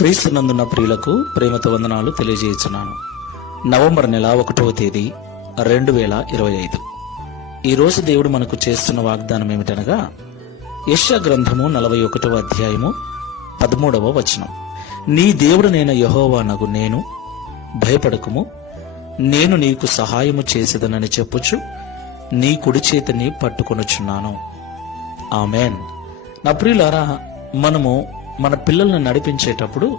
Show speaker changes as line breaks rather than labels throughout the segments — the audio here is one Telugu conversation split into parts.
క్రీస్తునందున్న ప్రియులకు ప్రేమతో వందనాలు తెలియజేస్తున్నాను. నవంబర్ నెల ఒకటవ తేదీ రెండు వేల ఇరవై ఐదు. ఈరోజు దేవుడు మనకు చేస్తున్న వాగ్దానం ఏమిటనగా యశ గ్రంథము నలభై ఒకటవ అధ్యాయము పదమూడవ వచనం. నీ దేవుడు నేను యహోవానగు నేను భయపడకుము. నేను నీకు సహాయము చేసేదనని చెప్పుచు నీ కుడి చేతిని పట్టుకొనుచున్నాను. ఆమెన్. నా ప్రియులారా మనము మన పిల్లల్ని నడిపించేటప్పుడు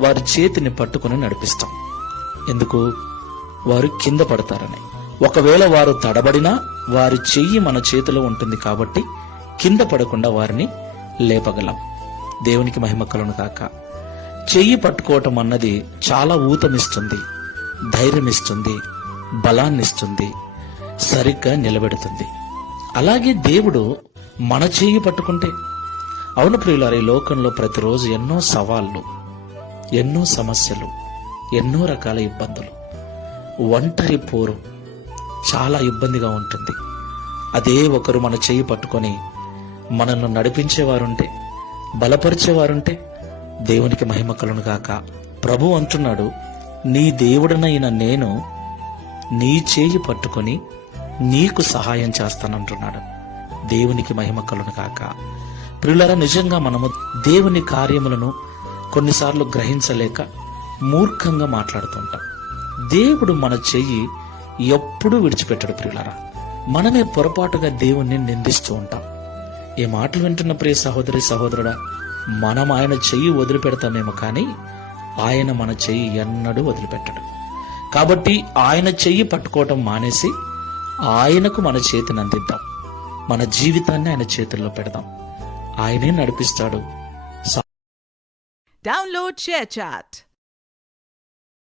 వారి చేతిని పట్టుకుని నడిపిస్తాం. ఎందుకు? వారు కింద పడతారని. ఒకవేళ వారు తడబడినా వారి చెయ్యి మన చేతిలో ఉంటుంది కాబట్టి కింద పడకుండా వారిని లేపగలం. దేవునికి మహిమ కలను కాక చెయ్యి పట్టుకోవటం అన్నది చాలా ఊతమిస్తుంది ధైర్యమిస్తుంది బలాన్నిస్తుంది సరిగ్గా నిలబెడుతుంది. అలాగే దేవుడు మన చెయ్యి పట్టుకుంటే అవును ప్రియులారు ఈ లోకంలో ప్రతిరోజు ఎన్నో సవాళ్ళు ఎన్నో సమస్యలు ఎన్నో రకాల ఇబ్బందులు. ఒంటరి పోరు చాలా ఇబ్బందిగా ఉంటుంది. అదే ఒకరు మన చేయి పట్టుకొని మనల్ని నడిపించేవారుంటే బలపరిచేవారుంటే దేవునికి మహిమ కలును గాక. ప్రభు అంటున్నాడు నీ దేవుడనైన నేను నీ చేయి పట్టుకొని నీకు సహాయం చేస్తానంటున్నాడు. దేవునికి మహిమ కలును కాక ప్రియులరా నిజంగా మనము దేవుని కార్యములను కొన్నిసార్లు గ్రహించలేక మూర్ఖంగా మాట్లాడుతుంటాం. దేవుడు మన చెయ్యి ఎప్పుడూ విడిచిపెట్టడు ప్రియులరా. మనమే పొరపాటుగా దేవుణ్ణి నిందిస్తూ ఉంటాం. ఈ మాటలు వింటున్న ప్రియ సహోదరి సహోదరుడా మనం ఆయన చెయ్యి వదిలిపెడతామేమో కానీ ఆయన మన చెయ్యి ఎన్నడూ వదిలిపెట్టడు. కాబట్టి ఆయన చెయ్యి పట్టుకోవటం మానేసి ఆయనకు మన చేతిని అందిద్దాం. మన జీవితాన్ని ఆయన చేతుల్లో పెడదాం. ఆయనే నడిపిస్తాడు.
Download share chat